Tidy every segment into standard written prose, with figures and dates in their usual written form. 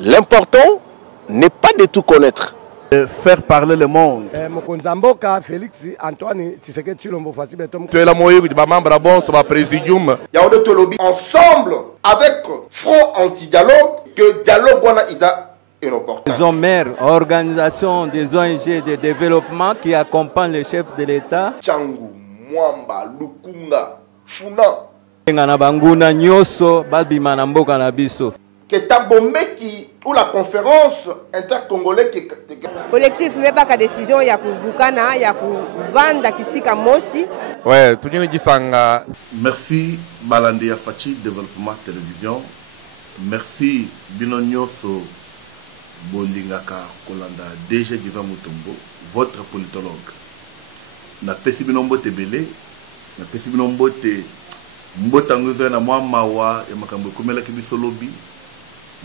L'important n'est pas de tout connaître. Faire parler le monde. Mokonzamboka Félix Antoine Tshisekedi Tshilombo Fati Betom. Tu es la moyenne du membre bon sur ma présidium. Yaoundé Tolobi ensemble avec Front Anti-Dialogue que dialogue wana isa inopportun. Ils ont maire, organisation des ONG de développement qui accompagnent les chefs de l'État. Tchangu, Mwamba, Lukunga, Funa. Ngana banguna nyoso babimana mboka na biso. Ketabombeki ou la conférence intercongolais qui collectif mebaka décision ya kuvukana ya kuvanda kisika mosi. Ouais, tout le disanga. Merci Balandi Fachi Développement Télévision. Merci Binonyoso Bolingaka Kolanda DG Diva Mutombo, votre politologue. Na pesi binombo tebele, na pesi binombo te mbotanguzo na mwa mawa ya makambo komela kibiso lobby.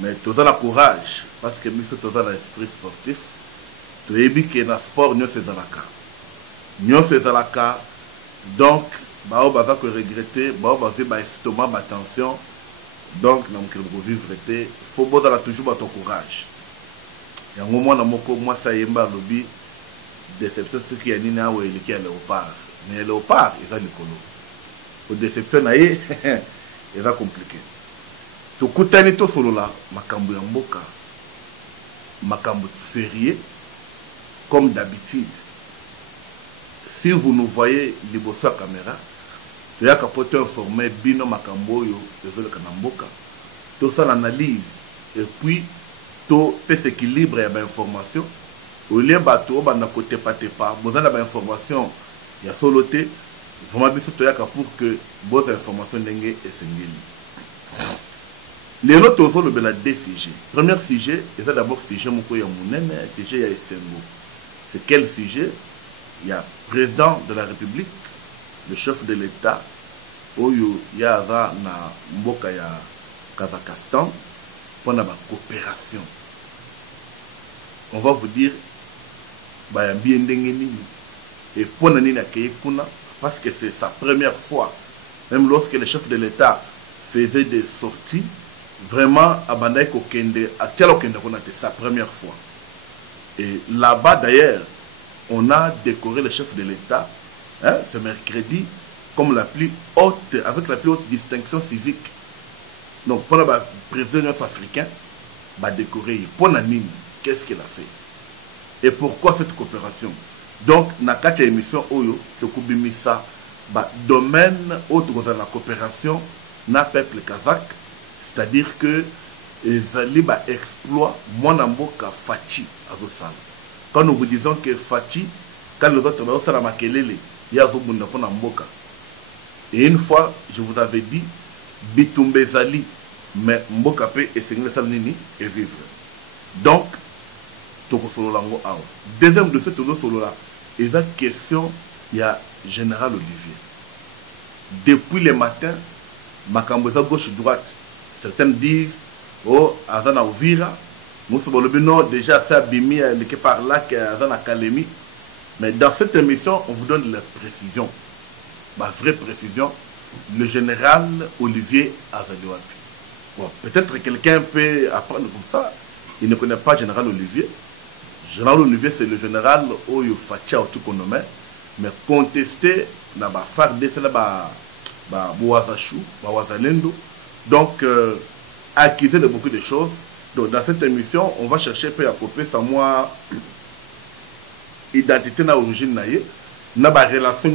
Mais tu as le courage, parce que nous sommes dans l'esprit sportif. Tu as dit que dans le sport, nous sommes dans la cas. Nous sommes dans la cas. Donc, nous avons regretter, nous avons estomac, attention. Donc, nous avons vivre. Il faut toujours ton courage. Et au moment où moi, ça y est, lobby, déception, ce qui est ni na ou il est léopard. Mais léopard, il est le colo. Pour déception, il va compliqué. Tokutani to solo la makambo ya mboka makambo sérieux comme d'habitude. Si vous nous voyez liboso ya caméra, tu as capoté informé bino makambo yo désolé kana mboka. To ça l'analyse et puis to pèse équilibre ya ba information. Au lieu bato banda côté patepa, bozana ba information ya soloté, vraiment biso to yaka pour que bonne information ndenge esengeli. Les autres ont le deux sujets. Premier sujet, c'est d'abord le sujet Moukoya Mounene, le sujet Yaïsengo. C'est quel sujet? Il y a le président de la République, le chef de l'État, il y a na Mboka ya Kazakhstan, pour la coopération. On va vous dire, bien d'engeni, et pour la nina kuna, parce que c'est sa première fois, même lorsque le chef de l'État faisait des sorties, vraiment, Abandai Kokende, à tel Okende, c'est sa première fois. Et là-bas, d'ailleurs, on a décoré le chef de l'État, hein, ce mercredi, comme la plus haute, avec la plus haute distinction civique. Donc, pour le président africain, va décorer. Pour Nanine, qu'est-ce qu'il a fait? Et pourquoi cette coopération? Donc, dans la émission Oyo, Tokubimisa, domaine autre dans la coopération, na peuple kazakh. C'est-à-dire que les Aliba exploit Monamboka Fachi à Rosal. Quand nous vous disons que Fachi, quand les autres sont à Makelele, il y a Zobunda Mboka. Et une fois, je vous avais dit, Bitumbe Zali, mais Mboka peut essayer Salnini et vivre. Donc, Toko Solo Lango Awa. Deuxième de ce Toko Solo là, il y a une question, il y a Général Olivier. Depuis le matin, Makamboza gauche-droite. Certains disent, oh, Azana Ouvira, nous sommes déjà ça bimi quelque part là qui est Azana Kalemi. Mais dans cette émission, on vous donne la précision, ma vraie précision, le général Olivier Azaliwapi. Bon, peut-être quelqu'un peut apprendre comme ça, il ne connaît pas le général Olivier. Général Olivier, c'est le général Oyo Fatia Otukonome, mais contesté, na ba farde, c'est là ba Boazachou, Wazalendo. Donc, accusé de beaucoup de choses. Donc, dans cette émission, on va chercher peu à couper sans moi identité na origine naïe, na ba relation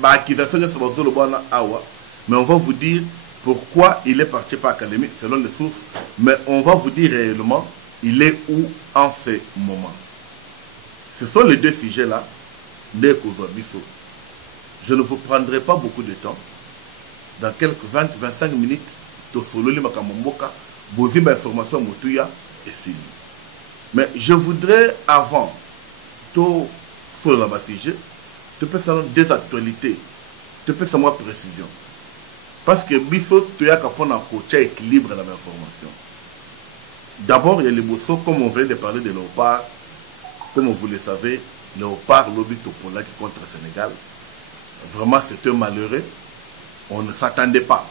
ba accusation sur le bon awa. Mais on va vous dire pourquoi il est parti par académie selon les sources. Mais on va vous dire réellement il est où en ce moment. Ce sont les deux sujets là. Je ne vous prendrai pas beaucoup de temps. Dans quelques 20-25 minutes, mais je voudrais avant tout sur la sujet, tu peux savoir des actualités, tu peux savoir précision. Parce que biso tu as qu'à un côté équilibre dans l'information. D'abord, il y a les bossos, comme on vient de parler de Léopard, comme vous le savez, Léopard lobby Topola qui contre le Sénégal. Vraiment, c'est un malheureux. On ne s'attendait pas.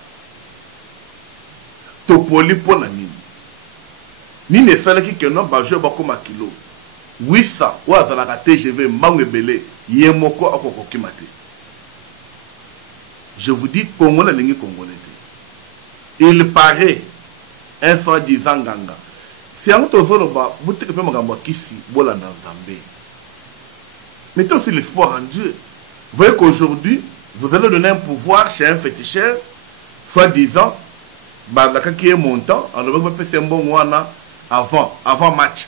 Topoli pour la mine. ni ne salaki que non ba jouer ba koma kilo 800 ou azalaka TGV mbango ebele ye moko akoko kimate. Je vous dis Congolais lingi Congolais. Il paraît un soi-disant ganga. C'est un autre zoloba buti ke pema gamba kisi bola na Nzambe. Mettez aussi l'espoir en Dieu. Vous voyez qu'aujourd'hui vous allez donner un pouvoir chez un féticheur soi-disant bazaka qui est montant en le va passer un bon wana avant match.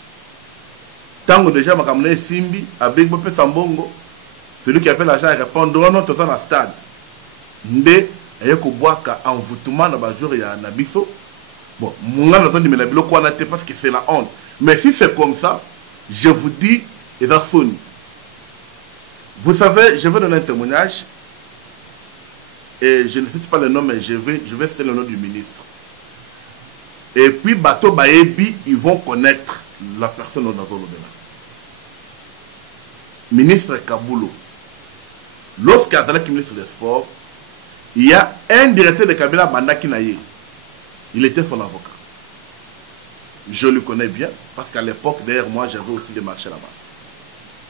Tango déjà makamne simbi avec ba pesa mbongo. Celui qui a fait l'argent répond non tout ça dans stade. Nde ayeko boaka envoûtement na ba jour ya na biso. Bon, mon gars n'a pas dit mais biloko wana te parce que c'est la honte. Mais si c'est comme ça, je vous dis et ça sonne. Vous savez, je vais donner un témoignage et je ne cite pas le nom mais je vais citer le nom du ministre. Et puis Bato Baebi, ils vont connaître la personne dans le ministre Kaboulou. Lorsqu'il y a un ministre des Sports, il y a un directeur de cabinet Bandaki Naye. Il était son avocat. Je le connais bien parce qu'à l'époque, derrière moi, j'avais aussi des marchés là-bas.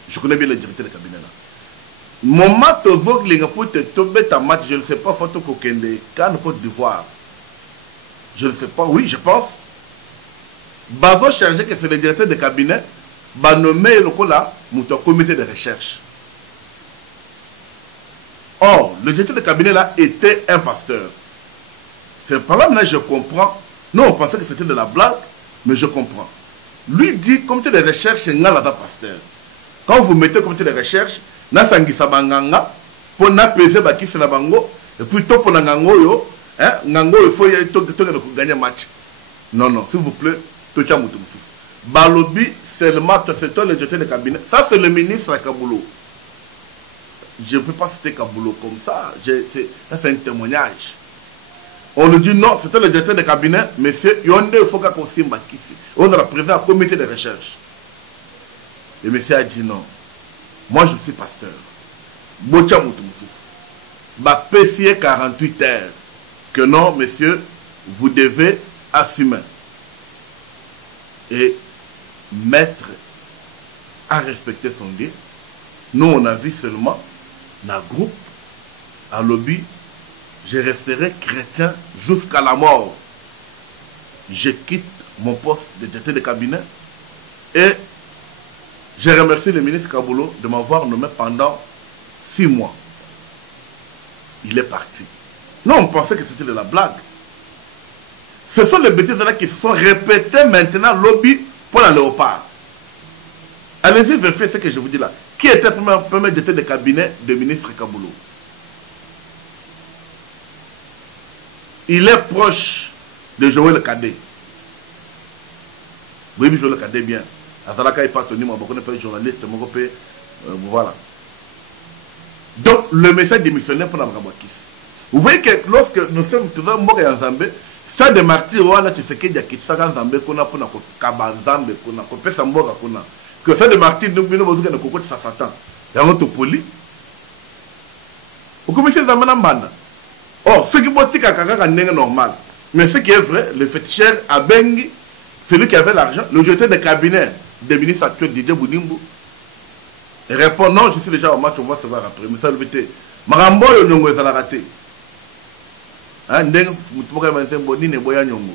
Je connais bien le directeur de cabinet là. Moment où je ne sais pas, photo Kokende, Cannes Côte d'Ivoire. Je ne sais pas, oui, je pense. Bazo chargé que c'est le directeur de cabinet, va nommer le comité de recherche. Or, le directeur de cabinet là était un pasteur. C'est par là maintenant je comprends. Non, on pensait que c'était de la blague, mais je comprends. Lui dit comité de recherche, c'est un pasteur. Quand vous mettez comité de recherche, na sangisa banganga, pour na peser bakisi na bango, et puis to pour na ngango yo, ngango il faut gagner match. Non, non, s'il vous plaît, tout ça moutou. Balobi, seulement, c'est toi le directeur de cabinet. Ça, c'est le ministre Kaboulou. Je ne peux pas citer Kaboulou comme ça. C'est un témoignage. On nous dit non, c'était le directeur de cabinet, monsieur Yonde Foka Kosimba Kisi. On a présenté un comité de recherche. Et monsieur a dit non. Moi, je suis pasteur. Bocha Moutoumoutou. Bah, PC 48 heures. Que non, monsieur, vous devez assumer. Et mettre à respecter son Dieu. Nous, on a vu seulement dans le groupe, à lobby, je resterai chrétien jusqu'à la mort. Je quitte mon poste de directeur de cabinet et je remercie le ministre Kaboulou de m'avoir nommé pendant 6 mois. Il est parti. Non, on pensait que c'était de la blague. Ce sont les bêtises-là qui se sont répétées maintenant lobby pour la léopard. Allez-y, vérifiez ce que je vous dis là. Qui était le premier directeur de cabinet du ministre Kaboulou? Il est proche de Joël Kadé. Vous voyez Joël Kadé bien. Azalaka est pas tenu, moi, beaucoup de journalistes, voilà. Donc, le message démissionnaire pour la Mabakis. Vous voyez que lorsque nous sommes tous en Zambé, ça de martyrs, on a tu sais qu'il y a qui s'est en Zambé, qu'on a pour la Kabazambé, qu'on a coupé Samboga, qu'on a. Que ça de martyrs, nous venons de Coco de Satan. Il y a un autre poli. Vous commencez Zambé en bande. Or, ce qui est normal. Mais ce qui est vrai, le féticheur a bengi, celui qui avait l'argent, le directeur de cabinet des ministres actuels, Didier Boudimbo, répond non, je suis déjà au match, on va se voir après. Mais ça le vérité. Marambo, le nyongo est à la raté. Ndeng, Moutoura Mansembo, ni Neboya Nyongo.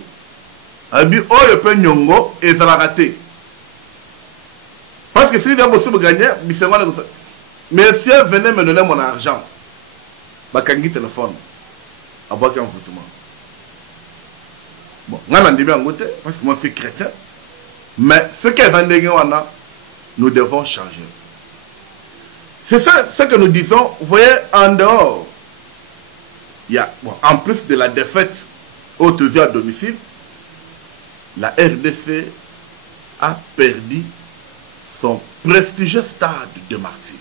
Abi, oh, le peu Nyongo est à la raté. Parce que si il a possible de gagner, monsieur, venez me donner mon argent. Bakangi téléphone. Avoir un envoûtement. Bon, on a dit bien parce que moi je suis chrétien. Mais ce qu'est nous devons changer. C'est ça ce que nous disons. Vous voyez, en dehors, il y a, bon, en plus de la défaite au à domicile, la RDC a perdu son prestigieux stade de martyrs.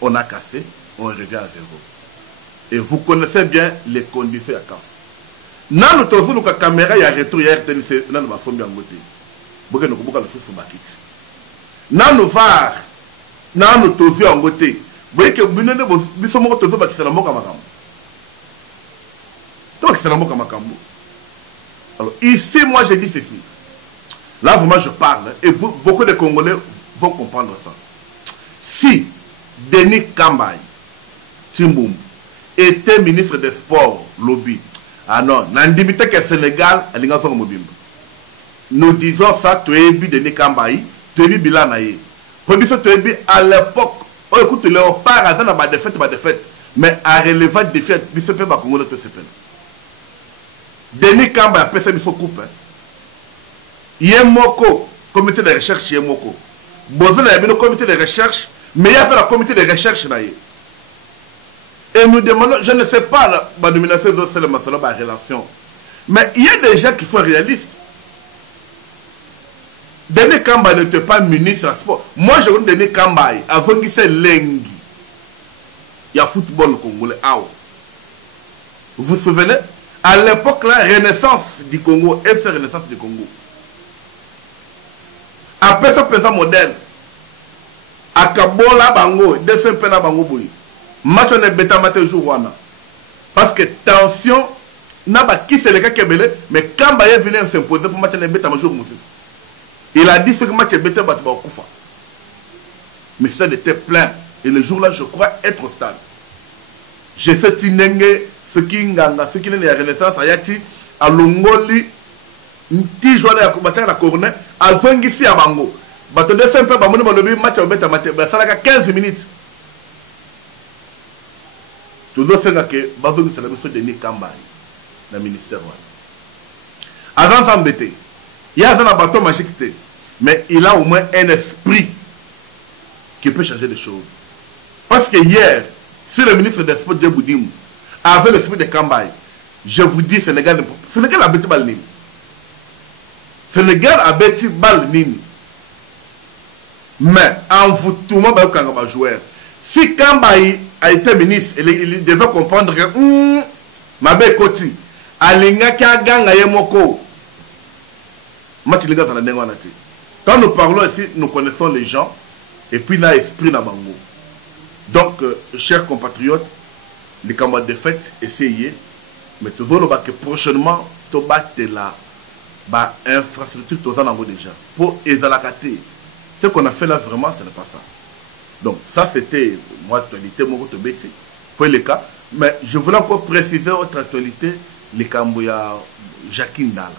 On a cassé, on revient à zéro. Et vous connaissez bien les conditions à CAF. Nan tozu luka caméra ya retour ya RTNC nan ba sombi angote. Boke no kubuka lususu bakiti. Nan var nan tozu angote. Boke binene biso moko tozu bakisana mboka makambo. To bakisana mboka makambo. Alors ici, moi je dis ceci. Là vraiment je parle, et beaucoup de Congolais vont comprendre ça. Si Denis Kambay Timboum était ministre des Sports, lobby, ah non, n'indimité que Sénégal, nous disons ça, tu es Denis Kambay, tu es Bilanaï. À l'époque, on écoute Léopard, à la défaite, mais à relevant des défis, il se peut pas Congolais te s'appelle. Denis Kambay a fait ça, il faut couper. Yemoko, comité de recherche Yemoko. Bozan a un comité de recherche, mais il y a fait le comité de recherche. Et nous demandons, je ne sais pas la domination de la relation, mais il y a des gens qui sont réalistes. Denis Kambay n'était pas ministre à sport. Moi, je veux Denis Kambay, avant qu'il soit lengi. Il y a football congolais. Vous vous souvenez? À l'époque, la renaissance du Congo, FC Renaissance du Congo. Après ce présent modèle, à Kabola Bango, dessin pena Bango Boui. Match on est bêta matin jour wana. Parce que tension, n'a pas qui c'est le gars qui est belé, mais quand Baye venait s'imposer pour match on est bêta jour monsieur. Il a dit ce que match est bêta bat ba kufa. Mais ça était plein. Et le jour-là, je crois être au stade. J'ai fait une nengue, ce qui nganga, ce qui n'est la renaissance, ayati, à Longoli. Ti joueur à combattre la corne à Zongisi à Bango. Bateau de simple Bamoni Malobi, match au bêta maté, ça a 15 minutes. Tout le monde sait que Bazoni c'est la mission de Denis Kambay, le ministère. Avant s'embêter, il y a un bateau magique, mais il a au moins un esprit qui peut changer les choses. Parce que hier, si le ministre des Sports Djeboudim avait l'esprit de Kambay, je vous dis, Sénégal a bêté Balnini. Sénégal a bêti Balnini. Mais en vous tout le monde va jouer. Si Kambay a été ministre, il devait comprendre que ma belle Koti, Alinga Kaganga Yemoko. Quand nous parlons ici, nous connaissons les gens et puis là, esprit na bango. Donc, chers compatriotes, les camarades de fête, essayez, mais tout le monde que prochainement, tu battes là. Bah, infrastructure totalement déjà pour Ezalakate. Ce qu'on a fait là vraiment ce n'est pas ça. Donc ça c'était mon actualité mon bêti pour les cas, mais je voulais encore préciser autre actualité les Kambouya Jacquin Dala.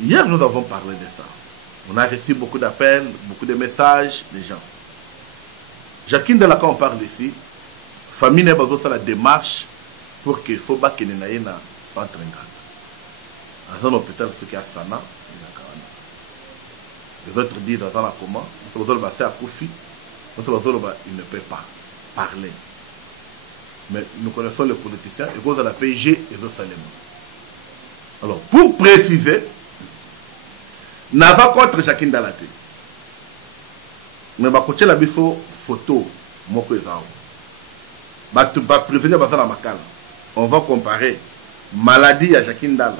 Hier nous avons parlé de ça. On a reçu beaucoup d'appels, beaucoup de messages des gens. Jacquin Dala, quand on parle ici, famille n'a pas fait la démarche pour qu'il faut pas qu'il y ait un centre. Dans un hôpital, ce qui est à Sana, les autres disent dans un coma, il ne peut pas parler. Mais nous connaissons les politiciens, et cause de la PIG et de Salem. Alors, pour préciser, n'a pas contre Jacquin Dalaté. Mais je vais la photo, on va comparer maladie à Jacquin Dala.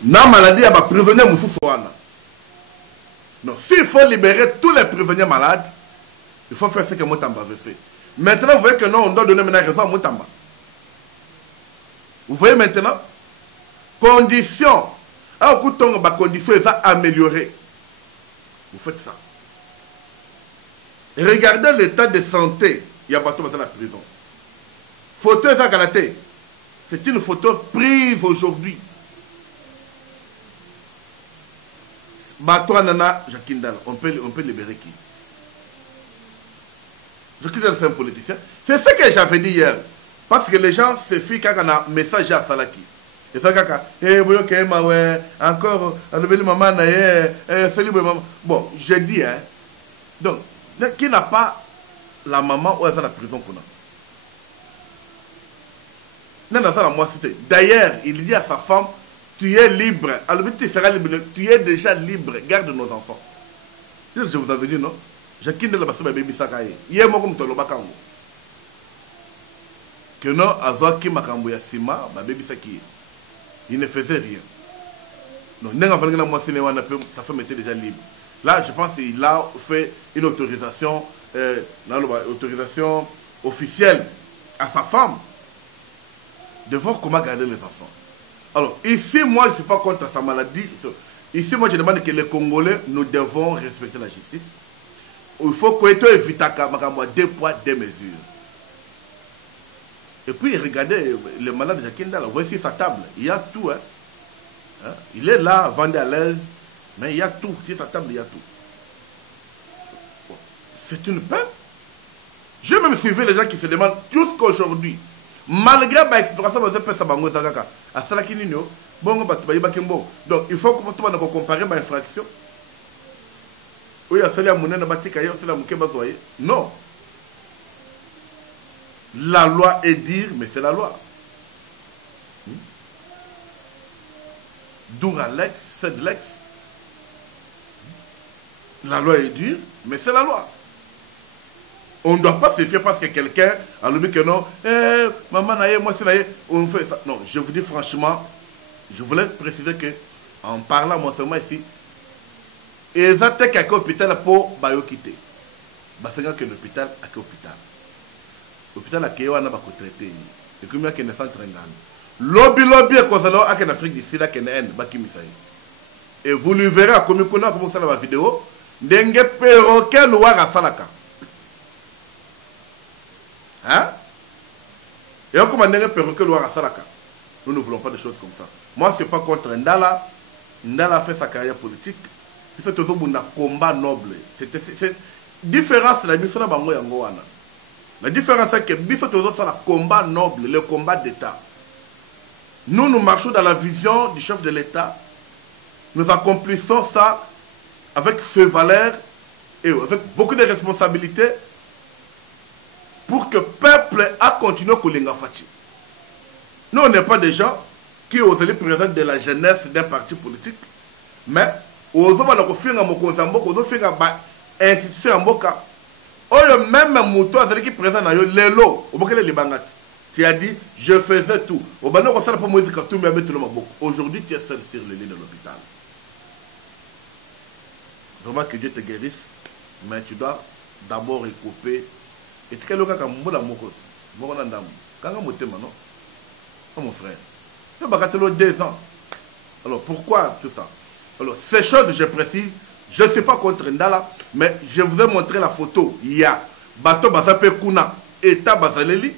Non, maladie à ma prisonnier Moussouana. Non, s'il faut libérer tous les prisonniers malades, il faut faire ce que Moutamba avait fait. Maintenant, vous voyez que non, on doit donner maintenant raison à Moutamba. Vous voyez maintenant, conditions, à coup de temps, conditions, ils ont amélioré. Vous faites ça. Et regardez l'état de santé, il y a bateau dans la prison. Photo, c'est une photo prise aujourd'hui. Bateau Nana, Jacquin Dala, on peut libérer qui? Jacquin Dala, c'est un politicien. C'est ce que j'avais dit hier. Parce que les gens se fient quand on a un message à Salaki. Et ça, encore, bon, j'ai dit, hein. Donc, qui n'a pas la maman ou dans la prison qu'on a? D'ailleurs, il dit à sa femme, tu es libre. Alors, tu seras libre. Tu es déjà libre. Garde nos enfants. Je vous avais dit, non? Jacquin Dala Bassé Baby Sakaye. Hier, moi, comme tu l'as dit, que non, Azoaki Makambo Yassima, Baby Saki. Il ne faisait rien. Donc, sa femme était déjà libre. Là, je pense qu'il a fait une autorisation, autorisation officielle à sa femme de voir comment garder les enfants. Alors, ici, moi, je ne suis pas contre sa maladie. Ici, moi, je demande que les Congolais, nous devons respecter la justice. Il faut qu'on évite deux poids, deux mesures. Et puis, regardez le malade de Jakindala. Voici sa table. Il y a tout. Hein? Il est là, vendu à l'aise. Mais il y a tout. Sur sa table, il y a tout. C'est une peine. Je même suivi les gens qui se demandent jusqu'aujourd'hui, malgré ma exploration, donc il faut que comparer ma infraction. Non. La loi est dire, mais c'est la loi. D'où Alex, c'est de l'ex. La loi est dure, mais c'est la loi. On ne doit pas se fier parce que quelqu'un a dit que non, maman, moi c'est on fait ça. Non, je vous dis franchement, je voulais préciser que, en parlant moi seulement ici, ils attaquent à l'hôpital pour quitter. C'est que l'hôpital a l'hôpital. L'hôpital a qui on a traité. Et comme il y a une centre lobby est causé à l'Afrique du Sud, et vous le verrez à comme ça dans la vidéo, dengue perroquet loire à Salaka. Hein? Et on commande un perroquet loire à Salaka. Nous ne voulons pas de choses comme ça. Moi, je ne suis pas contre Ndala. Ndala fait sa carrière politique. Il fait toujours un combat noble. C'est différence la mission de Bango Yangoana. La différence c'est que il fait toujours ça combat noble, le combat d'État. Nous, nous marchons dans la vision du chef de l'État. Nous accomplissons ça avec ses valeurs et avec beaucoup de responsabilités pour que le peuple a continué à Kolinga Fati. Nous, on n'est pas des gens qui osent les présenter de la jeunesse d'un parti politique, mais osons pas nous faire un mokonzambo, osons faire un institution en boka. Oyo même mouton qui présente dans le lot, au bout de l'Ibangati. Tu as dit, je faisais tout. Aujourd'hui, tu es seul sur le lit de l'hôpital. Vraiment que Dieu te guérisse, mais tu dois d'abord recouper. Et tu as le cas comme mon frère. Tu as 2 ans. Alors pourquoi tout ça? Alors ces choses, je précise, je ne suis pas contre Ndala, mais je vous ai montré la photo. Il y a Bato Bazape Kuna, État Bazaleli.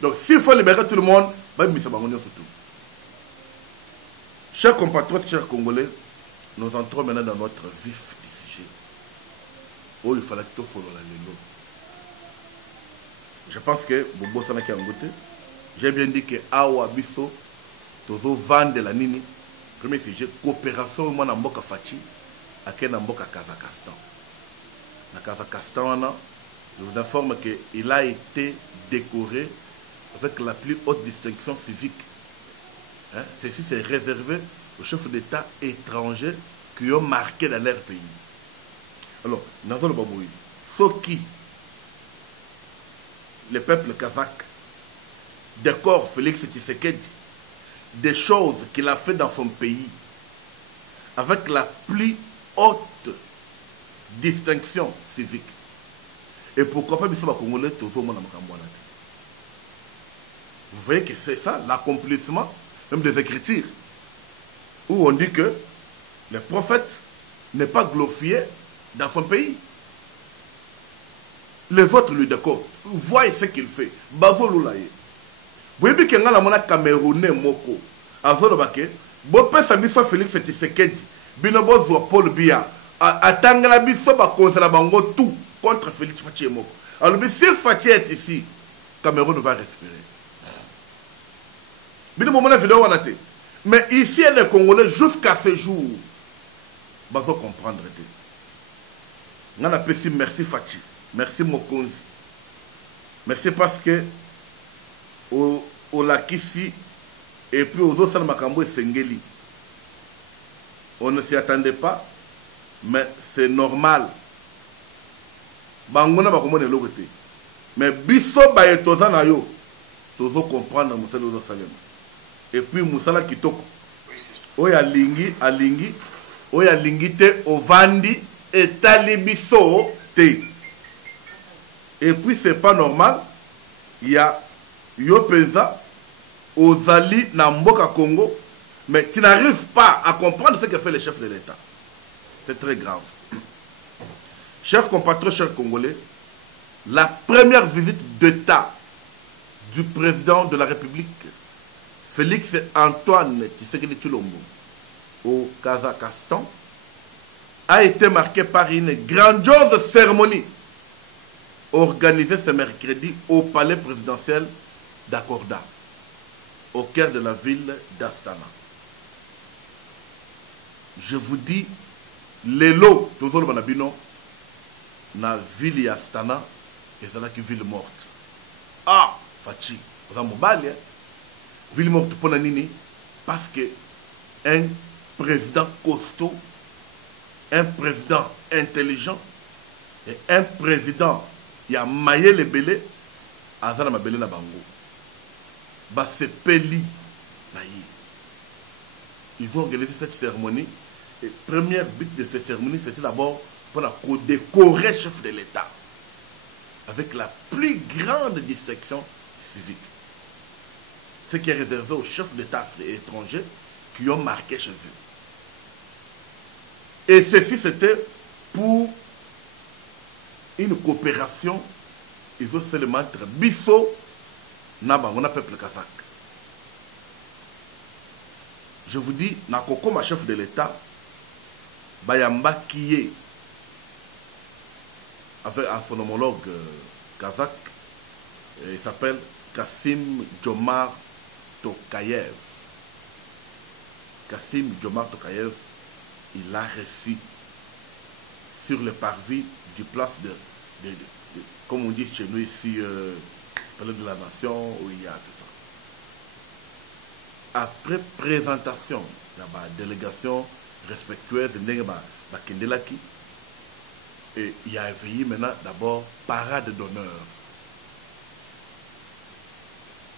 Donc, s'il faut libérer tout le monde, chers compatriotes, chers Congolais, nous entrons maintenant dans notre vif du sujet. Oh, il fallait tout follow la lelo. Je pense que Bobo Sanaki a goûté. J'ai bien dit que Awa Bisso, Tozo vendre la Nini, premier sujet, coopération au Mboka Fati, à Mboka Kazakhstan. Dans Kazakhstan, je vous informe qu'il a été décoré avec la plus haute distinction civique. Hein? Ceci c'est réservé aux chefs d'État étrangers qui ont marqué dans leur pays. Alors, Nazol Baboui, Soki, le peuple kazakh, décore Félix Tshisekedi, des choses qu'il a fait dans son pays, avec la plus haute distinction civique. Et pourquoi pas, Bissou Congolais, tout le monde a. Vous voyez que c'est ça, l'accomplissement même des Écritures, où on dit que le prophète n'est pas glorifié dans son pays. Les autres lui décorent. Vous voyez ce qu'il fait. Bazoloulaye. Vous voyez que dans le Camerounais Moko, Azolobake, Bopé Sabiso Félix Tshisekedi, Binobo Paul Biya, Atangala Biso Bakonzala Bango tout contre Félix Fachi Moko. Alors, si Fachi est ici, Cameroun va respirer. Mais ici, les Congolais, jusqu'à ce jour, ils vont comprendre. On a dit merci Fachi, merci Mokonzi. Merci parce que au Lakisi et puis aux autres Makambo et Sengeli, on ne s'y attendait pas, mais c'est normal. Bangona Bakomo de l'autre. Mais Bisso Bayetoza na yo, tozo comprendre Moussa Lozo Salem. Et puis Moussala Kitoko. Oya lingi, alingi, oya lingi te ovandi et talibiso te. Et puis c'est pas normal. Il y a Yopeza, Ozali na Mboka Congo, mais tu n'arrives pas à comprendre ce que fait le chef de l'État. C'est très grave. Chers compatriotes, chers Congolais, la première visite d'État du président de la République, Félix Antoine Tshisekedi Tshilombo, au Kazakhstan, a été marquée par une grandiose cérémonie organisée ce mercredi au palais présidentiel d'Akorda, au cœur de la ville d'Astana. Je vous dis, les lots, tout le monde na ville d'Astana, et c'est là qui ville morte. Ah, Fachi, vous avez mobile, ville morte pour Nanini, parce que un président costaud, un président intelligent et un président qui a maillé les belés, Azana ma belé na bango. Bah c'est peli. Ils vont organiser cette cérémonie. Et première but de cette cérémonie, c'était d'abord pour décorer le chef de l'État avec la plus grande distinction civique. Ce qui est réservé aux chefs d'État étrangers qui ont marqué chez eux. Et ceci, c'était pour une coopération, ils ont seulement entre Bisso, Nabangona, peuple kazakh. Je vous dis, Nakoko, ma chef de l'État, Bayamba Kiye, avec son homologue kazakh, il s'appelle Kassim Jomart Tokayev. Kassim Jomart Tokayev, il a reçu sur le parvis du place de comme on dit chez nous ici, palais de la Nation, où il y a tout ça. Après présentation, la délégation respectueuse de Kendelaki, et il y a eu maintenant d'abord parade d'honneur.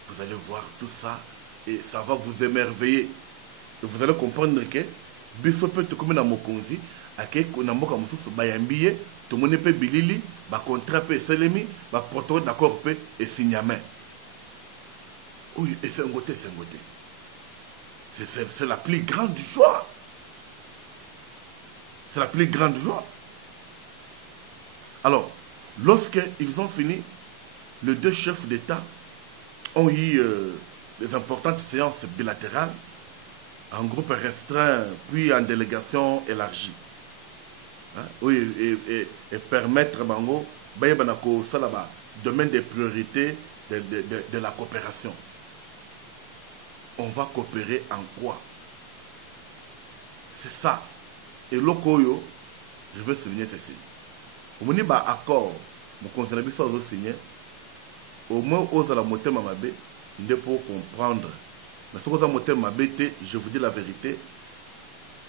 Vous allez voir tout ça et ça va vous émerveiller. Et vous allez comprendre que Biso peut te comme dans Mokonzi, à quelqu'un n'a pas bayambiye, tout le monde peut bilili, ba contrat peut selemi, ba protocole d'accord peut et signament. Oui, et c'est un côté, c'est un côté. C'est la plus grande joie. C'est la plus grande joie. Alors, lorsqu'ils ont fini, les deux chefs d'État ont eu des importantes séances bilatérales, en groupe restreint, puis en délégation élargie. Hein? Oui, et permettre Bango, domaine des priorités de la coopération. On va coopérer en quoi? C'est ça. Et l'Okoyo, je veux souligner ceci. Au niveau accord, mon conseil de signé, au moins aux la moitié mamabé, il faut comprendre. Mais si vous avez moitié mamabé, je vous dis la vérité,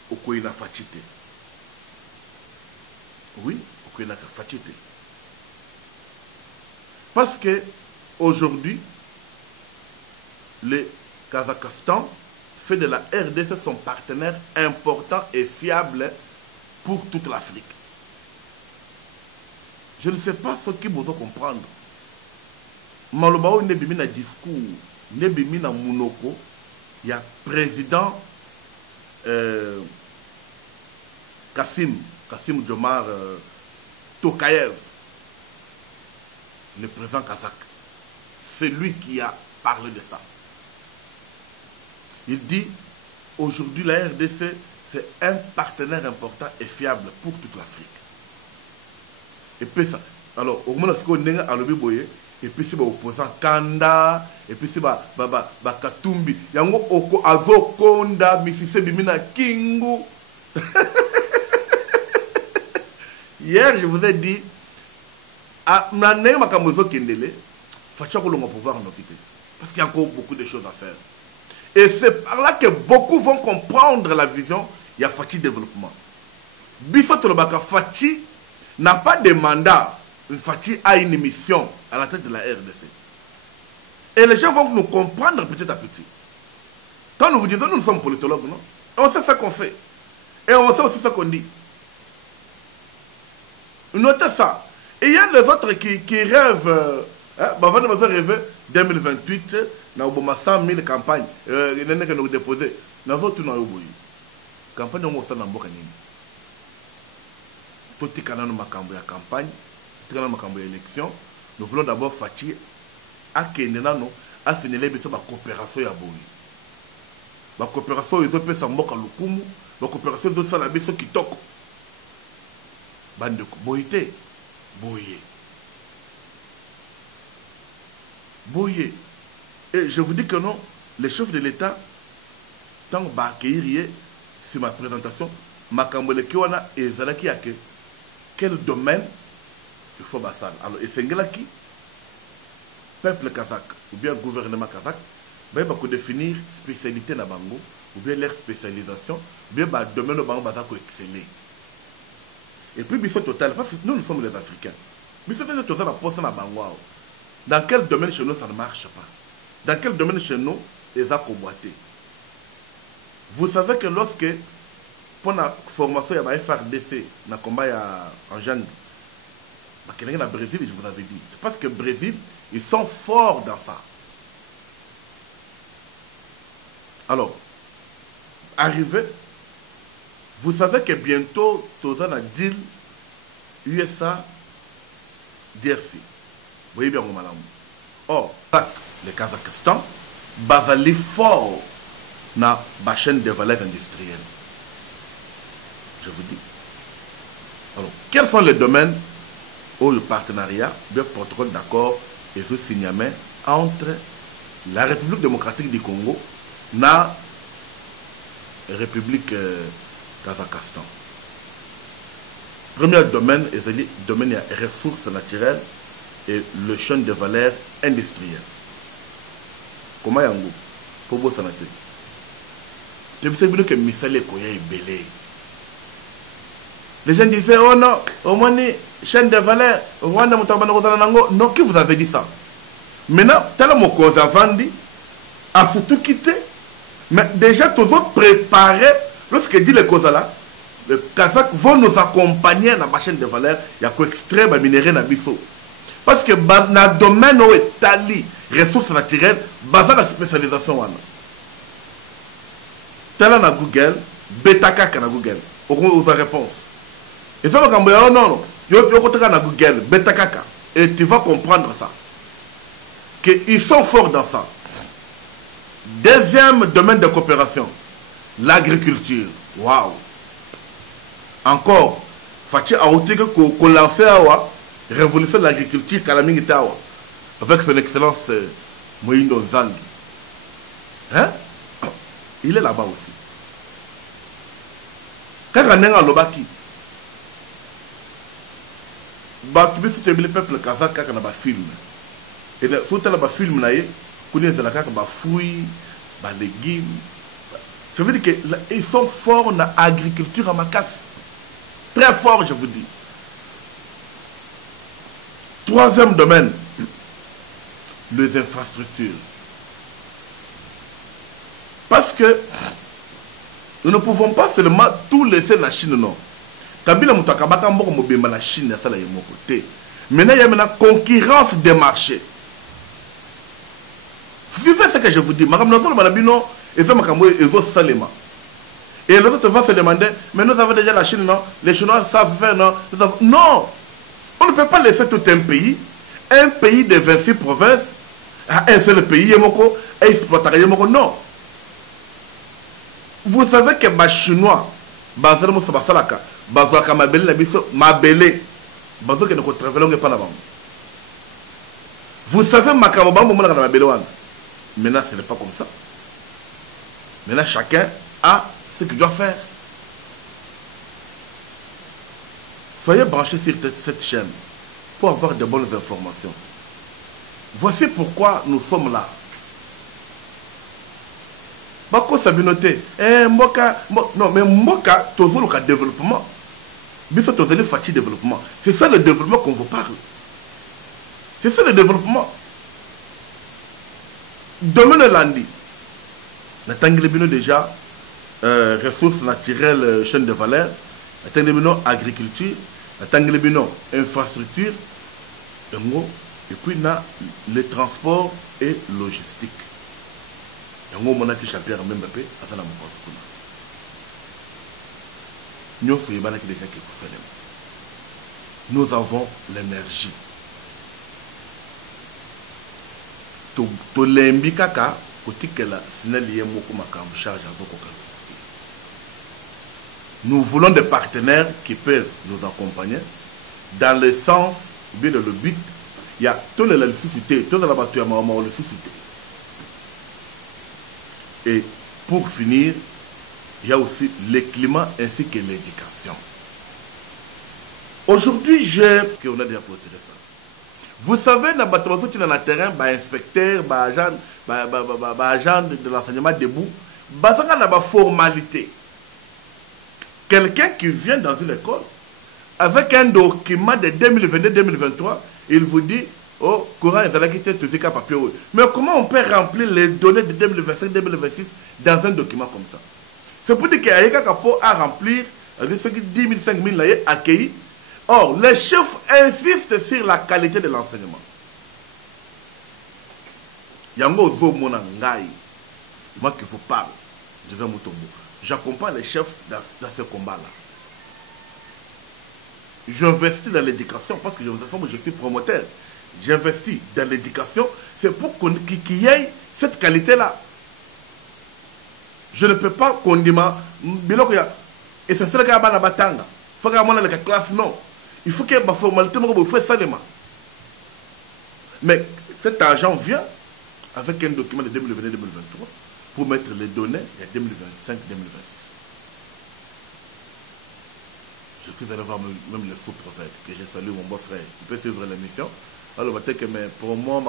au quoi il a fatigué. Oui, au quoi il a fatigué. Parce que aujourd'hui, le Kazakhstan fait de la RDC son partenaire important et fiable pour toute l'Afrique. Je ne sais pas ce qui vous doit comprendre. Malobao n'est pas un discours, n'est pas un monoko. Il y a président Kassim Jomart Tokayev, le président kazakh. C'est lui qui a parlé de ça. Il dit, aujourd'hui la RDC, c'est un partenaire important et fiable pour toute l'Afrique. Et puis ça, alors, au moment où on est à l'Obiboye, et puis c'est l'opposant Kanda, et puis c'est Katumbi, yango oko azo konda, misise bimina kingu. Hier, je vous ai dit, à Mnané Makamozo Kendele, Facha Kolongo pouvoir en occuper. Parce qu'il y a encore beaucoup de choses à faire. Et c'est par là que beaucoup vont comprendre la vision, il y a Fachi développement. Bissot Lobaka Fachi n'a pas de mandat. Fachi a une mission à la tête de la RDC. Et les gens vont nous comprendre petit à petit. Quand nous vous disons, nous sommes politologues, non? Et on sait ce qu'on fait. Et on sait aussi ce qu'on dit. Notez ça. Et il y a les autres qui rêvent, rêver 2028, na oboma 100 000 campagne nene que nous déposer na zo tu na yoboyi campagne ngo sa na mboka nini totika na makambo ya campagne totika na makambo ya élection nous voulons d'abord Fachi akende nano asenele biso ba coopération ya boyi ba coopération ezo pesa mboka lukumu ba coopération ezo sala biso kitoko bande ko boyité boyé boyé. Et je vous dis que non, les chefs de l'État, tant que accueillir sur ma présentation, ma cambole kiwana et zalaki ake quel domaine il faut basal. Alors, et c'est qui peuple kazakh ou bien gouvernement kazakh, ben va définir spécialité na bango ou bien leur spécialisation, ou bien ba domaine au bango bazako exceller. Et puis biso total parce que nous sommes les Africains. Biso total toza ba poste na bango. Dans quel domaine chez nous ça ne marche pas? Dans quel domaine chez nous ils ont combattu? Vous savez que lorsque pour la formation il y a FRDC, na combat en jungle, au Brésil, je vous avais dit, c'est parce que le Brésil, ils sont forts dans ça. Alors, arrivé, vous savez que bientôt, tous un deal USA, DRC. Vous voyez bien, madame. Or, le Kazakhstan, basali fort na la chaîne de valeur industrielle. Je vous dis. Alors, quels sont les domaines où le partenariat, le protocole d'accord et le signement entre la République démocratique du Congo et la République Kazakhstan? Premier domaine est le domaine des ressources naturelles et le chaîne de valeur industrielle. Comment yango pour vous sanaté? Je sais bien que Misale Koya est belé. Les gens disaient oh non, au moins chaîne de valeur, Rwanda Mutabana Nango. Non, qui vous avez dit ça? Maintenant, tellement qu'on a vendu, a tout quitté. Mais déjà, tout le monde préparé. Lorsque dit les causes là, les Kazakhs vont nous accompagner dans la chaîne de valeur. Il y a quoi extrait de minerai dans Bisso. Parce que dans le domaine où est tali, ressources naturelles, basé la spécialisation. Tel na Google, Betaka na Google. Aux réponses. Et ça, non, non. Yo na Google, Betaka. Et tu vas comprendre ça. Qu'ils sont forts dans ça. Deuxième domaine de coopération, l'agriculture. Waouh. Encore, Fachi a ôté que qu'on l'a fait à révolution de l'agriculture avec son excellence Moïno Zang. Hein? Il est là-bas aussi. Quand on est à l'Obaki, le peuple kazakh quand on a un film. Et tout le film, on a des fruits, des légumes. Ça veut dire qu'ils sont forts dans l'agriculture à Makas. Très forts, je vous dis. Troisième domaine, les infrastructures. Parce que nous ne pouvons pas seulement tout laisser la Chine, non. Kabila Moutakabaka Moko Mobemba la Chine, ça là est mon côté. Maintenant, il y a une concurrence des marchés. Suivez ce que je vous dis. Madame Notor Malabino, et ça, Makambo, et vous, Salema. Et les autres vont se demander, mais nous avons déjà la Chine, non? Les Chinois savent faire, non? Non! On ne peut pas laisser tout un pays de 26 provinces, à un seul pays, et exploiter. Non. Vous savez que les Chinois, vous savez, maintenant, ce n'est pas comme ça. Maintenant, chacun a ce qu'il doit faire. Soyez branchés sur cette chaîne pour avoir de bonnes informations. Voici pourquoi nous sommes là. Bako Sabinoté, non, mais Mboka, toujours le développement. Biso tozeli fati développement. C'est ça le développement qu'on vous parle. C'est ça le développement. Domaine Landi. Natangilebino déjà, ressources naturelles, chaîne de valeur. Natangilebino agriculture. Natangilebino infrastructure. Et puis, on a les transports et logistique. yango mona ki champion même Mbappé atana mon kuna nyonso yebana ki déjà ki kusalema. Nous avons l'énergie. To lembi kaka kotikela sinali ye moko makambo charge azoko kala. Nous voulons des partenaires qui peuvent nous accompagner dans le sens, bien dans le but. Il y a tous les suscités, tous les abattus à maman, le suscité. Et pour finir, il y a aussi le climat ainsi que l'éducation. Aujourd'hui, on a déjà posé ça. Vous savez, dans le terrain, inspecteur, agent de l'enseignement debout, il y a une formalité. Quelqu'un qui vient dans une école avec un document de 2022-2023, il vous dit, oh, courant est allé quitter tout ce papier. Mais comment on peut remplir les données de 2025-2026 dans un document comme ça? C'est pour dire qu'il y a quelqu'un qui a remplir, ceux qui 10 000, 5 000 accueillis. Or, les chefs insistent sur la qualité de l'enseignement. Yango zo mona ngai. Moi qui vous parle, je vais Mutombo. J'accompagne les chefs dans ce combat-là. J'investis dans l'éducation parce que je suis promoteur. J'investis dans l'éducation, c'est pour qu'il y ait cette qualité-là. Je ne peux pas condimenter. Et c'est ça que je batanga. Il faut que je la classe, non. Il faut qu'il y ait une formalité, il faut ça. Mais cet argent vient avec un document de 2022-2023 pour mettre les données de 2025-2026. Je suis allé voir même le sous-prophète, que j'ai salué mon beau-frère. Il peut suivre l'émission. Alors, peut-être que pour moi,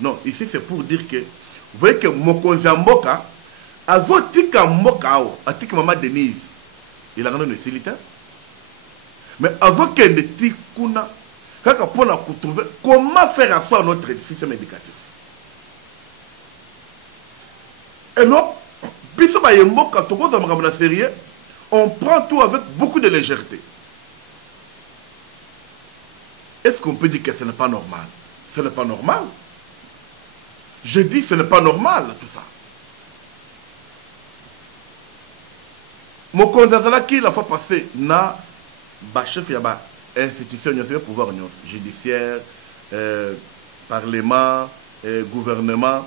non, ici c'est pour dire que, vous voyez que Mokonzi Mboka, Azotika Mboka, Atika Maman Denise, il a rendu le silita. Mais Azoka Netikuna, pour trouver comment faire à soi notre système éducatif. Et là, on prend tout avec beaucoup de légèreté. Est-ce qu'on peut dire que ce n'est pas normal? Ce n'est pas normal. Je dis ce n'est pas normal tout ça. Mon conseil qui la fois passée na chef ya ba institution de pouvoir judiciaire, parlement, gouvernement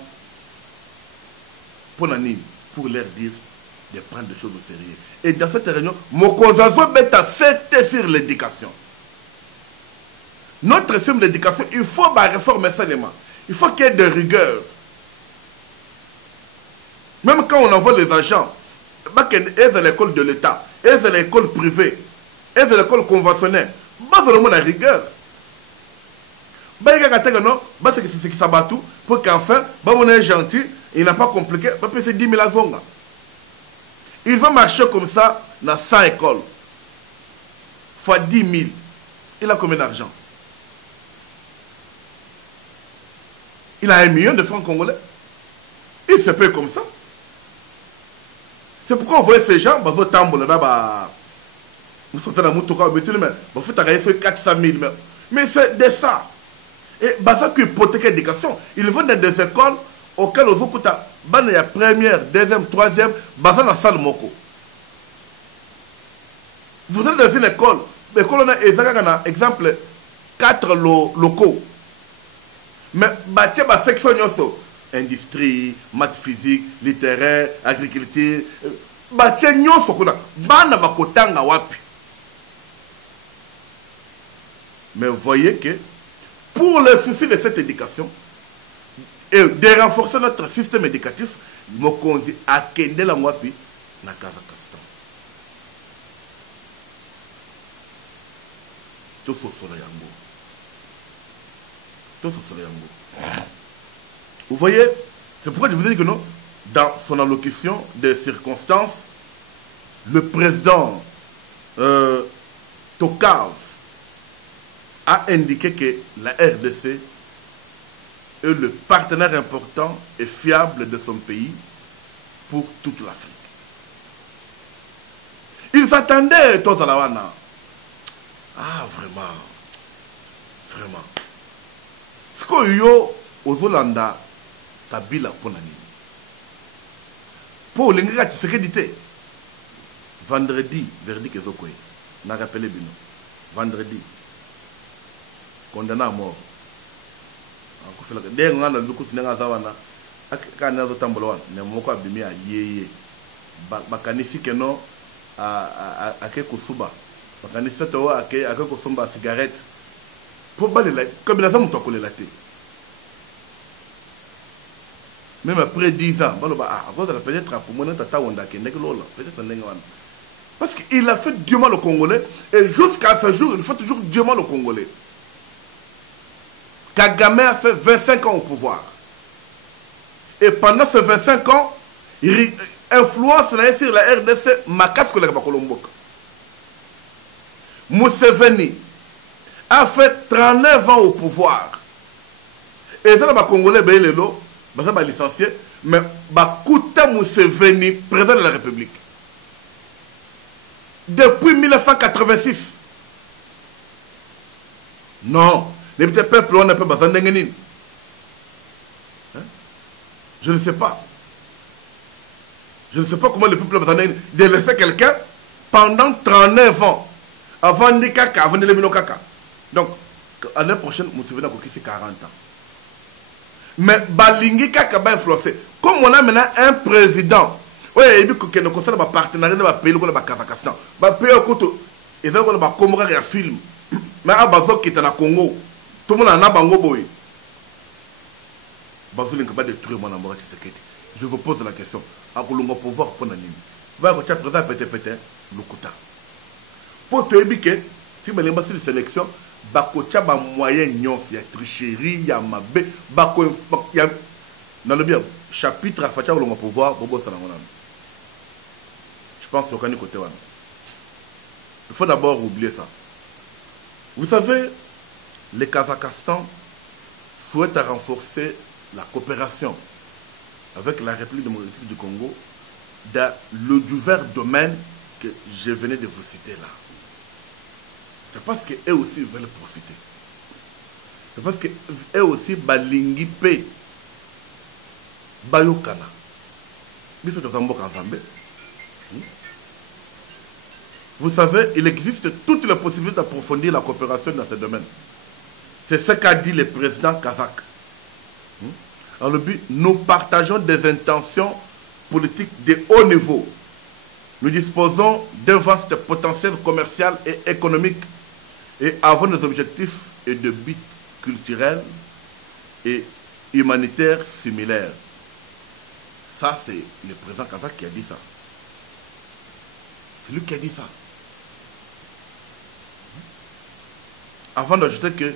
pour leur dire de prendre des choses au sérieux. Et dans cette réunion, mon conseil c'était sur l'éducation. Notre système d'éducation, il faut réformer seulement. Il faut qu'il y ait de rigueur. Même quand on envoie les agents, ils à l'école de l'État, ils à l'école privée, ils à l'école conventionnelle, ils ont la rigueur. C'est ce qui s'abattu pour qu'enfin, on est gentil, il n'a pas compliqué, c'est 10 000 à Zonga. Il va marcher comme ça dans 100 écoles. Fois 10 000. Il a combien d'argent? Il a 1 million de francs congolais. Il se paye comme ça. C'est pourquoi vous voyez ces gens, nous sommes dans il faut 400 000. Mais c'est de ça. Et ça qui hypothèque l'éducation. Ils vont dans des écoles auxquelles ils ont la première, deuxième, troisième, dans la salle moko. Vous êtes dans une école, l'école a exemple 4 locaux. Mais la section industrie, maths physique, littéraire, agriculture, mais vous voyez que pour le souci de cette éducation et de renforcer notre système éducatif, Mokonzi a kendé la mwapi na Kazakhstan. Tout ce soleil yango. Vous voyez, c'est pourquoi je vous ai dit que non, dans son allocution des circonstances, le président Tokav a indiqué que la RDC est le partenaire important et fiable de son pays pour toute l'Afrique. Il s'attendait tous à la wana. Ah, vraiment. Ce que yo aux Hollandais, Kabila Ponani. Pour l'ingénieur, tu sais que dit vendredi, verdict Ezokoye. N'a rappelé Bino. Vendredi. Condamné à mort. Dès qu'on a le coup de Nazawana, quand on a le tambouan, on a beaucoup abîmé à yé. Bakanifi que non à quelque souba. Bakanifi que à quelque souba cigarette. Pour balayer, comme il a ça, on t'a collé la tête. Même après 10 ans, peut-être pour moi, peut-être parce qu'il a fait du mal au Congolais et jusqu'à ce jour, il fait toujours du mal au Congolais. Kagame a fait 25 ans au pouvoir. Et pendant ces 25 ans, il influence sur la RDC, Makas Koleka Kolomboka. Museveni a fait 39 ans au pouvoir. Et ça, les Congolais, ils sont licenciés, mais Kouta Museveni, président de la République. Depuis 1986. Non, les petits peuples, on n'a pas besoin de. Je ne sais pas. Je ne sais pas comment le peuple a besoin de laisser quelqu'un pendant 39 ans avant de caca, avant de l'éliminer caca. Donc, l'année prochaine, Museveni a coquillé 40 ans. Mais Balingi Kaka va influencer. Comme on a maintenant un président, oui, il dit que nous concerne un partenariat de pays comme le Kazakhstan. Un pays où ils ont un Comora et un film. Mais à Bazo qui est dans le Congo, tout le monde en a bango boy. Bazo ne peut pas détruire mon amour. Je vous pose la question. À Kolongo pouvoir pour l'anime. Va que tu as présent peut-être le Kouta. Pour te dire que si vous avez une sélection, bakocha ba moyen nyons, il y a tricherie, il y a mabé, bako ya dans le bien chapitre à facha le pouvoir bobo ça. Je pense au côté wana. Il faut d'abord oublier ça. Vous savez, le Kazakhstan souhaite renforcer la coopération avec la République démocratique du Congo dans le divers domaine que je venais de vous citer là. C'est parce qu'eux aussi veulent profiter. C'est parce qu'eux aussi balingi pe bayokana. Vous savez, il existe toutes les possibilités d'approfondir la coopération dans ce domaine. C'est ce qu'a dit le président kazakh. Alors, nous partageons des intentions politiques de haut niveau. Nous disposons d'un vaste potentiel commercial et économique et avons des objectifs et de buts culturels et humanitaires similaires. Ça, c'est le président kazakh qui a dit ça. C'est lui qui a dit ça. Avant d'ajouter que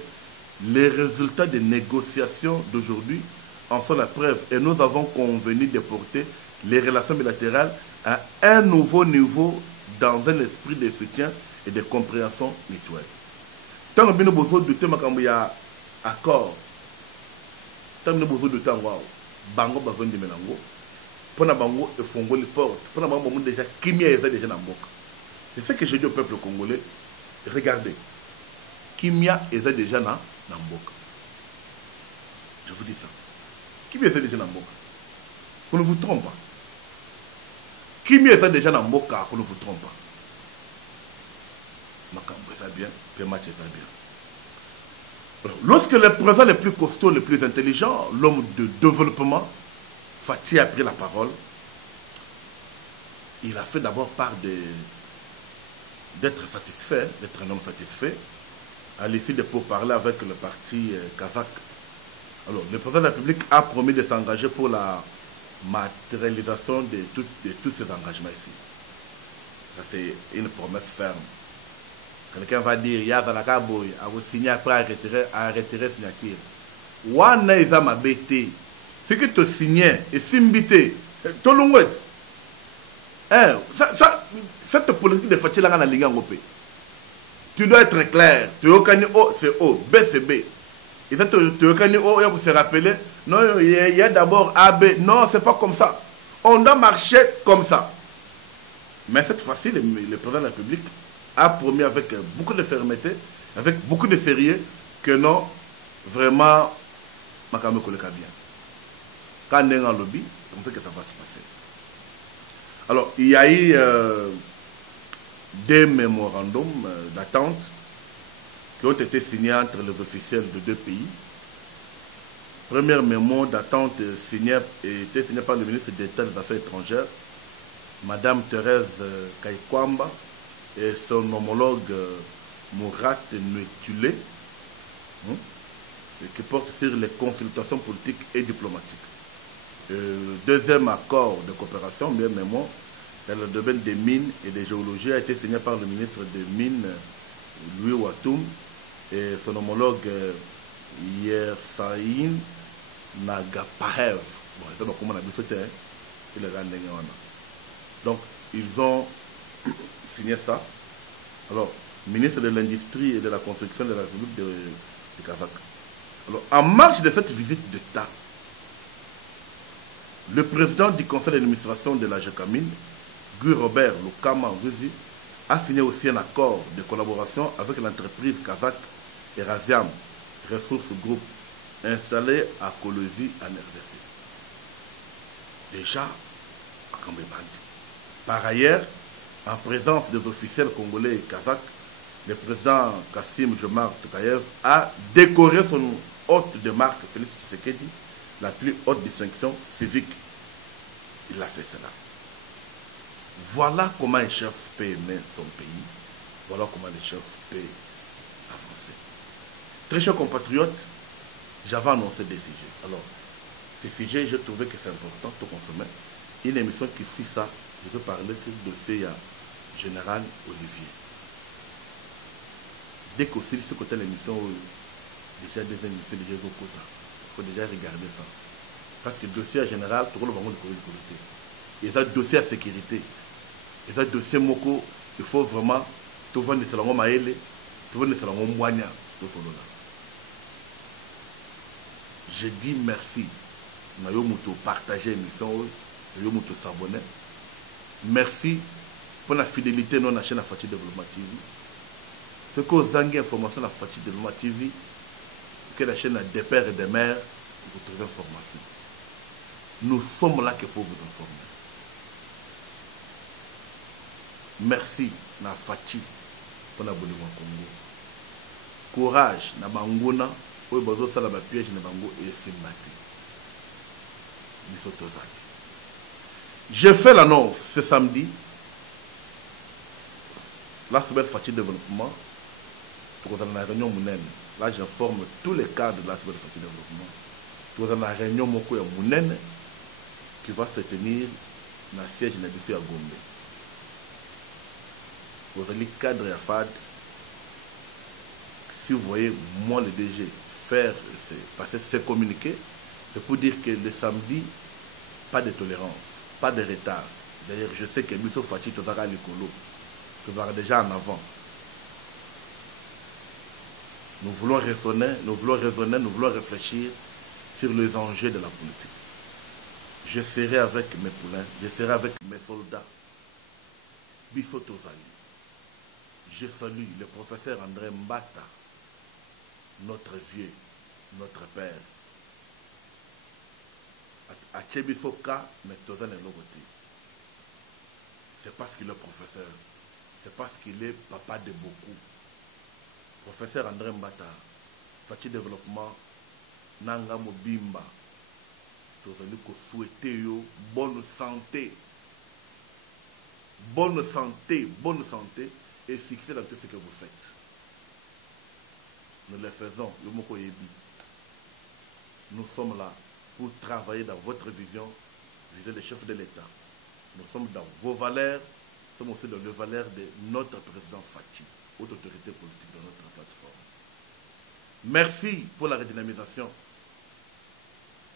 les résultats des négociations d'aujourd'hui en sont la preuve et nous avons convenu de porter les relations bilatérales à un nouveau niveau dans un esprit de soutien et de compréhension mutuelle. Tant que nous avons besoin de temps, il y a accord. Tant que nous avons besoin de temps, bango besoin de mélango. Pour bango et fongo les portes. Pour bango déjà qui m'y est déjà dans boc. C'est ce que je dis au peuple congolais. Regardez, Kimia est déjà dans boc. Je vous dis ça. Kimia est déjà dans boc. Qu'on ne vous trompe pas. Kimia est déjà dans boc, qu'on ne vous trompe pas. Ça bien, le match est bien. Alors, lorsque le président le plus costaud, le plus intelligent, l'homme de développement, Fati a pris la parole, il a fait d'abord part d'être satisfait, d'être un homme satisfait, à l'issue de pourparlers avec le parti kazakh. Alors, le président de la République a promis de s'engager pour la matérialisation de tous ces engagements ici. Ça, c'est une promesse ferme. Quelqu'un va dire, il y a dans la caboye, à vous signer après à retirer signature. Wana isa mabete. Ce que tu signes et simbité, tout le monde. Cette politique de Fatih là, tu dois être clair. Tu es O, c'est O. B, c'est B. Et ça, tu es O, il faut se rappeler. Non, il y a d'abord A, B. Non, c'est pas comme ça. On doit marcher comme ça. Mais cette fois-ci, le président de la République a promis avec beaucoup de fermeté, avec beaucoup de sérieux, que non, vraiment, Makame Koleka bien. Quand on est en lobby, c'est comme ça que ça va se passer. Alors, il y a eu des mémorandums d'attente qui ont été signés entre les officiels de deux pays. Premier mémo d'attente était signé par le ministre d'État des Affaires étrangères, Madame Thérèse Kaikwamba, et son homologue Mourad Nuetulé, qui porte sur les consultations politiques et diplomatiques. Deuxième accord de coopération, bien mémoire, dans le domaine des mines et des géologies, a été signé par le ministre des Mines, Louis Watoum, et son homologue Yersaïn Nagapahev. Bon, c'est comment on a dit ça, donc, ils ont signé ça. Alors, ministre de l'Industrie et de la Construction de la République de Kazakh. Alors, en marge de cette visite d'État, le président du conseil d'administration de la GECAMIN, Guy Robert Lukama Ruzi, a signé aussi un accord de collaboration avec l'entreprise kazakh Erasiam Ressources Group, installée à Kolosi en RDC. Déjà, à Kambébandi. Par ailleurs, en présence des officiels congolais et kazakhs, le président Kassim Jomart Tokayev a décoré son hôte de marque, Félix Tshisekedi, la plus haute distinction civique. Il a fait cela. Voilà comment un chef peut aimer son pays. Voilà comment le chef peut avancer. Très chers compatriotes, j'avais annoncé des sujets. Alors, ces sujets, j'ai trouvé que c'est important de consommer. Une émission qui suit ça, je veux parler sur le dossier général Olivier. Dès qu'aussi, ce côté de l'émission, déjà des émissions, déjà au quota. Il faut déjà regarder ça. Parce que le dossier général, tout le monde va il y a un dossier à sécurité. Il y a un dossier moko, il faut vraiment tout le monde se l'en maële, tout le monde se l'en moigna. Je dis merci. Nous avons partagé l'émission, nous avons s'abonner. Merci pour la fidélité de la chaîne Fati Développement TV. Ce que vous avez information à Fati Développement TV, que la chaîne a des pères et des mères, vous trouvez information. Nous sommes là que pour vous informer. Merci na Fati pour la bonne Congo. Courage na Banguna pour bazo sala ba piège na Bango et Simbati. Je fais l'annonce ce samedi. La semaine Fati Développement. Pour la réunion Mounen. Là j'informe tous les cadres de la semaine Fati Développement. Pour la réunion Moko ya Mounen qui va se tenir dans le siège de à Gombe. Vous allez cadre à FAD. Si vous voyez moi le DG faire passer ce communiqué, c'est pour dire que le samedi, pas de tolérance, pas de retard. D'ailleurs, je sais que Misso Fati Tozara Likolo, tu vas déjà en avant. Nous voulons raisonner, nous voulons réfléchir sur les enjeux de la politique. Je serai avec mes poulains, je serai avec mes soldats. Bisso Tozali. Je salue le professeur André Mbata, notre vieux, notre père. À Tchebisoka, mais Tozan est l'autre. C'est parce qu'il est professeur. C'est parce qu'il est papa de beaucoup. Professeur André Mbata, Fati Développement, Nanga Mobimba. Tozan ko souhaiter yo bonne santé. Bonne santé et fixer dans tout ce que vous faites. Nous le faisons, le Moko Yebi. Nous sommes là pour travailler dans votre vision, viser les chefs de l'État. Nous sommes dans vos valeurs, nous sommes aussi dans les valeurs de notre président Fati, haute autorité politique de notre plateforme. Merci pour la redynamisation.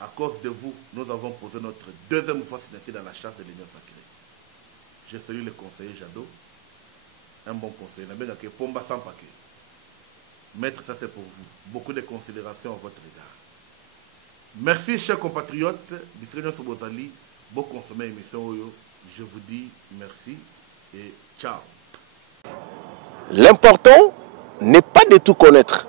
À cause de vous, nous avons posé notre deuxième fois signature dans la charte de l'Union sacrée. Je salue le conseiller Jadot, un bon conseiller. Pomba sans paquet. Maître, ça c'est pour vous. Beaucoup de considérations à votre égard. Merci, chers compatriotes. Bon consommer émission. Je vous dis merci et ciao. L'important n'est pas de tout connaître,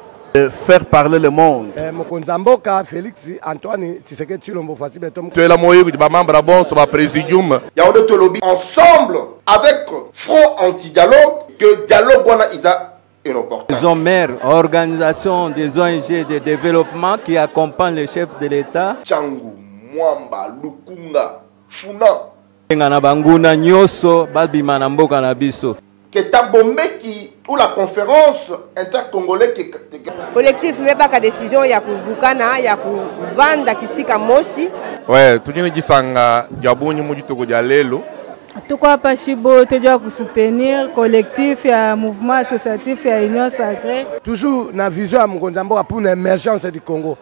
faire parler le monde. Mokonzamboka Félix Antoine Tshisekedi Tshilombo Fati Betom. Tu es la moyen de membres bon sur la présidium. Yaoundé Tolobi ensemble avec Front Anti-Dialogue que Dialogue Wana Isa inopportun. ZOMER, organisation des ONG de développement qui accompagne le chef de l'État. Tchangu, Mwamba, Lukunga, Funa. Ngana banguna nyoso babima na mboka na biso. Keta Bombeki ou la conférence intercongolais qui collectif mais pas décision ya kuvukana ya kuvanda kisika moshi. Ouais, tujeni jisanga jabunyi mujitoko ja lelo. Tuko hapa Shibo tujua kusoutenir collectif ya mouvement associatif ya Union Sacrée. Toujours na vision ya Mokonzamboka pour l'émergence du Congo.